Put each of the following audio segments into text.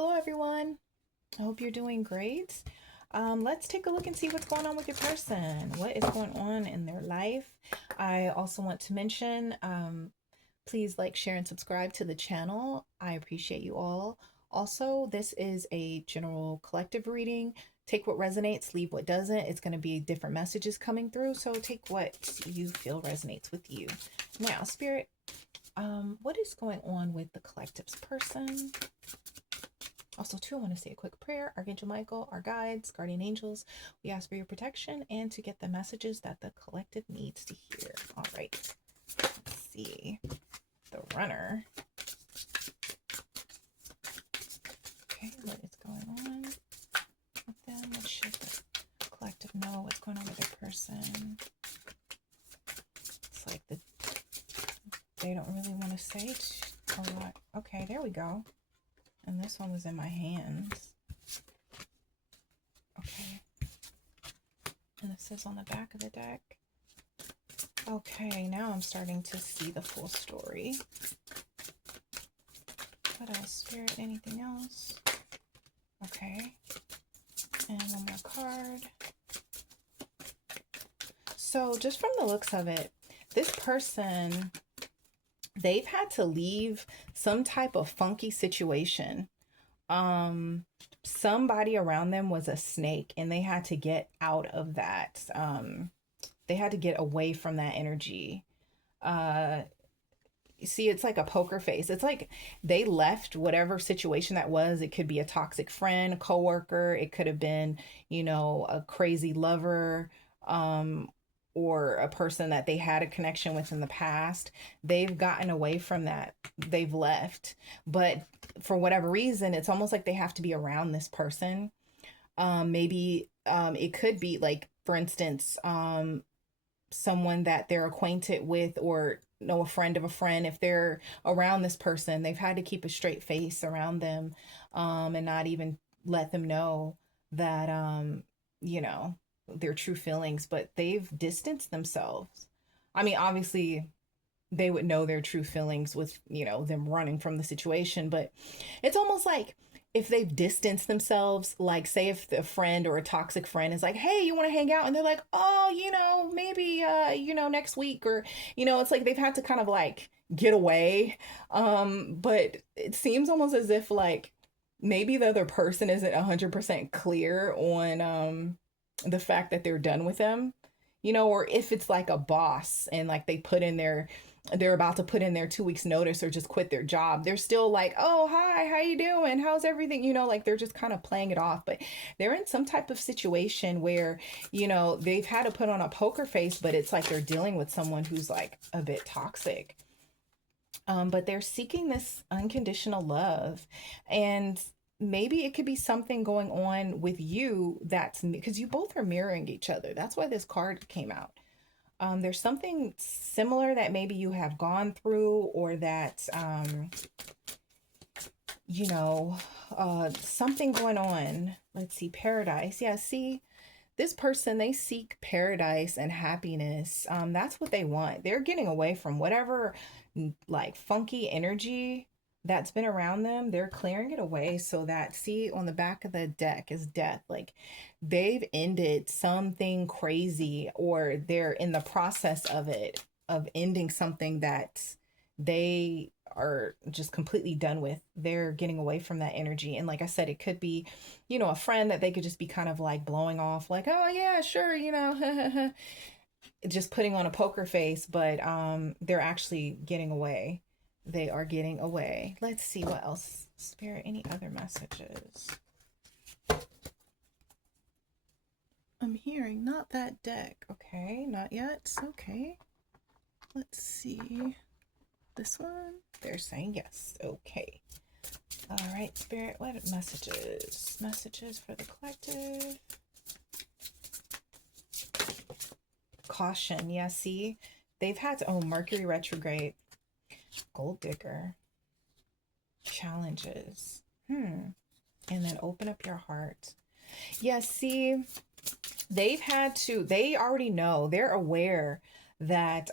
Hello, everyone. I hope you're doing great. Let's take a look and see what's going on with your person. What is going on in their life? I also want to mention please like, share, and subscribe to the channel. I appreciate you all. Also, this is a general collective reading. Take what resonates, leave what doesn't. It's going to be different messages coming through, so take what you feel resonates with you. Now, Spirit, what is going on with the collective's person? Also, too, I want to say a quick prayer. Archangel Michael, our guides, guardian angels, we ask for your protection and to get the messages that the collective needs to hear. All right. Let's see. The runner. Okay, what is going on with them? What should the collective know? What's going on with their person? It's like they don't really want to say a lot. Okay, there we go. And this one was in my hands. Okay. And it says on the back of the deck. Okay, now I'm starting to see the full story. What else? Spirit, anything else? Okay. And one more card. So just from the looks of it, this person, they've had to leave some type of funky situation. Somebody around them was a snake and they had to get out of that. They had to get away from that energy. You see, it's like a poker face. It's like they left whatever situation that was. It could be a toxic friend, a coworker. It could have been, a crazy lover, or a person that they had a connection with in the past. They've gotten away from that. They've left. But for whatever reason, it's almost like they have to be around this person. Maybe it could be like, for instance, someone that they're acquainted with or know a friend of a friend. If they're around this person, they've had to keep a straight face around them, and not even let them know that you know their true feelings, but they've distanced themselves. I mean, obviously they would know their true feelings with, them running from the situation, but it's almost like if they've distanced themselves, like say if a friend or a toxic friend is like, hey, you want to hang out? And they're like, oh, maybe, next week, or, it's like they've had to kind of like get away. But it seems almost as if like maybe the other person isn't 100% clear on, the fact that they're done with them, or if it's like a boss and like they're about to put in their 2 weeks notice or just quit their job. They're still like, oh, hi, how you doing? How's everything? Like they're just kind of playing it off, but they're in some type of situation where, they've had to put on a poker face, but it's like they're dealing with someone who's like a bit toxic. But they're seeking this unconditional love. And maybe it could be something going on with you that's because you both are mirroring each other. That's why this card came out. There's something similar that maybe you have gone through, or that, something going on. Let's see, paradise. Yeah, see, this person, they seek paradise and happiness. That's what they want. They're getting away from whatever like funky energy that's been around them. They're clearing it away so that, see, on the back of the deck is death. Like they've ended something crazy, or they're in the process of it, of ending something that they are just completely done with. They're getting away from that energy. And like I said, it could be, a friend that they could just be kind of like blowing off, like, oh yeah, sure, just putting on a poker face, but they're actually getting away. They are getting away. Let's see what else. Spirit, any other messages? I'm hearing not that deck. Okay, not yet. Okay. Let's see. This one? They're saying yes. Okay. All right, Spirit, what messages? Messages for the collective. Caution. Yeah, see? They've had to, Mercury retrograde. Gold digger. Challenges. And then open up your heart. Yeah, see, they already know, they're aware that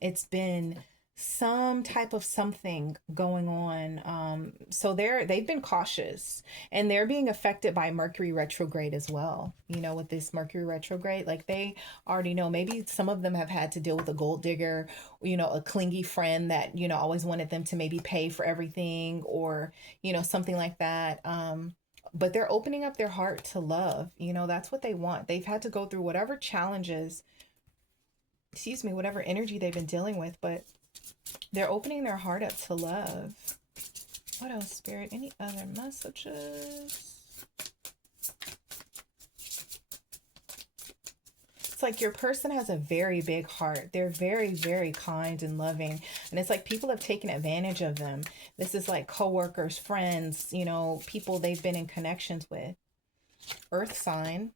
it's been some type of something going on. So they've been cautious, and they're being affected by Mercury retrograde as well. You know, with this Mercury retrograde, like they already know. Maybe some of them have had to deal with a gold digger, you know, a clingy friend that always wanted them to maybe pay for everything, or something like that. But they're opening up their heart to love. That's what they want. They've had to go through whatever challenges, excuse me, whatever energy they've been dealing with, but they're opening their heart up to love. What else, Spirit? Any other messages? It's like your person has a very big heart. They're very, very kind and loving. And it's like people have taken advantage of them. This is like coworkers, friends, people they've been in connections with. Earth sign.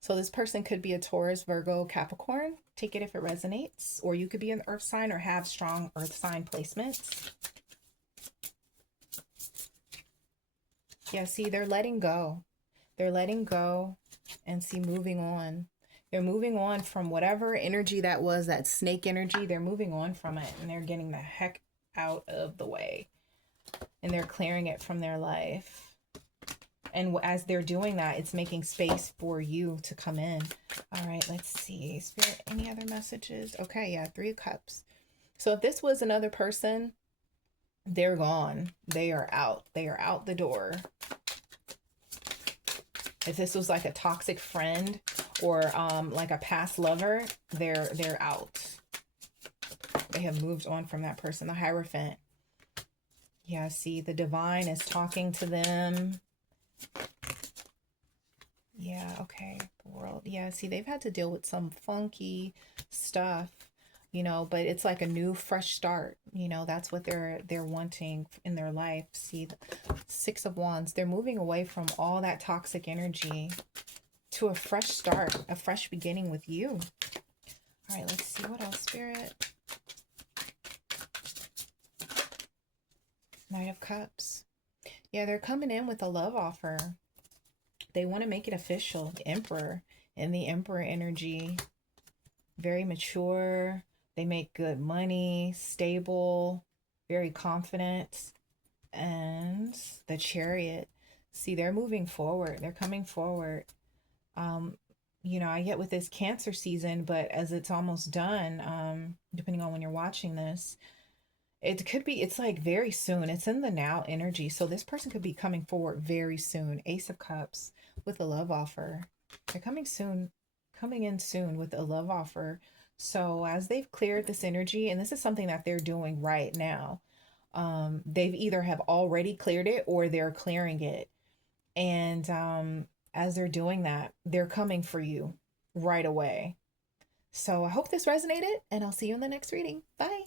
So this person could be a Taurus, Virgo, Capricorn. Take it if it resonates. Or you could be an earth sign or have strong earth sign placements. Yeah, see, they're letting go. They're letting go and see, moving on. They're moving on from whatever energy that was, that snake energy. They're moving on from it, and they're getting the heck out of the way. And they're clearing it from their life. And as they're doing that, it's making space for you to come in. All right, let's see. Spirit, any other messages? Okay, yeah, 3 of Cups. So if this was another person, they're gone. They are out. They are out the door. If this was like a toxic friend or like a past lover, they're out. They have moved on from that person. The Hierophant. Yeah, see, the divine is talking to them. Yeah, okay. The World. Yeah, see, they've had to deal with some funky stuff, but it's like a new fresh start. That's what they're wanting in their life. See, the 6 of Wands. They're moving away from all that toxic energy to a fresh start, a fresh beginning with you. All right, let's see what else, Spirit. Knight of Cups. Yeah, they're coming in with a love offer. They want to make it official. The Emperor and the Emperor energy. Very mature. They make good money, stable, very confident. And the Chariot. See, they're moving forward. They're coming forward. I get with this Cancer season, but as it's almost done, depending on when you're watching this, it's like very soon. It's in the now energy. So this person could be coming forward very soon. Ace of Cups with a love offer. They're coming soon, coming in soon with a love offer. So as they've cleared this energy, and this is something that they're doing right now, they've either have already cleared it or they're clearing it. And as they're doing that, they're coming for you right away. So I hope this resonated, and I'll see you in the next reading. Bye.